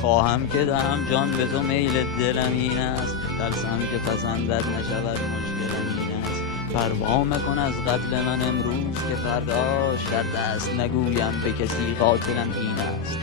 خواهم که دهم جان به تو، میل دلم این است، ترسم که پسندت نشود، مشکلم این است. پروا مکن از قتل من امروز که فرداش در دست نگویم به کسی قاتلم این است.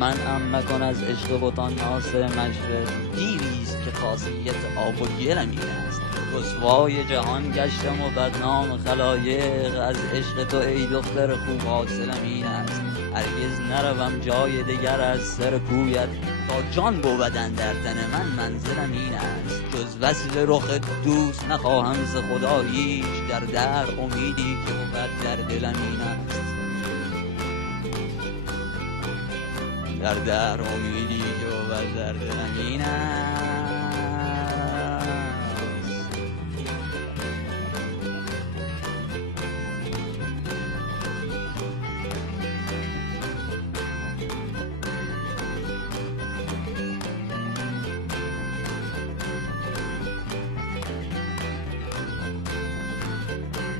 منعم مکن از عشق بتان ناصر مشرق، دیریست که خاصیت آب و گلم این است. رسوای جهان گشتم و بدنام خلایق، از عشق تو ای دختر خوب حاصلم این است. هرگز نروم جای دگر از سر کویت، تا جان بودن در تن من منزلم این است. جز وصل رخ دوست نخواهم ز خدا هیچ، در امیدی که بود در دلم این است. در امیدی که بود در دلم این است.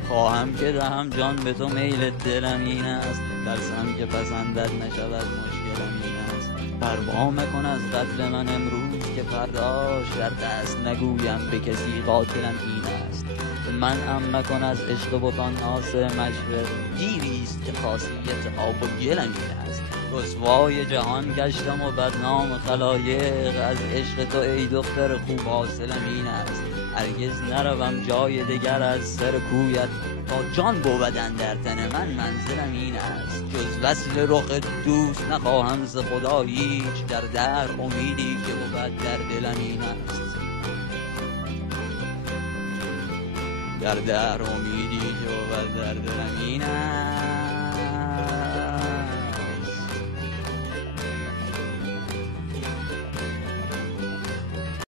خواهم که دهم جان به تو، میل دلم این است، ترسم که پسندت نشود، مشکلم این است. پروا مکن از قتل من امروز که فرداش در دست نگویم به کسی قاتلم این است. منعم مکن از عشق بتان ناصر مشرق، دیریست که خاصیت آب و گلم این است. رسوای جهان گشتم و بدنام خلایق، از عشق تو ای دختر خوب حاصلم این است. هرگز نروم جای دگر از سر کویت، تا جان بودن در تن من منزلم این است. جز وصل رخ دوست نخواهم ز خدا هیچ، در امیدی که بود در دلم این است. در امیدی که بود در دلم این است.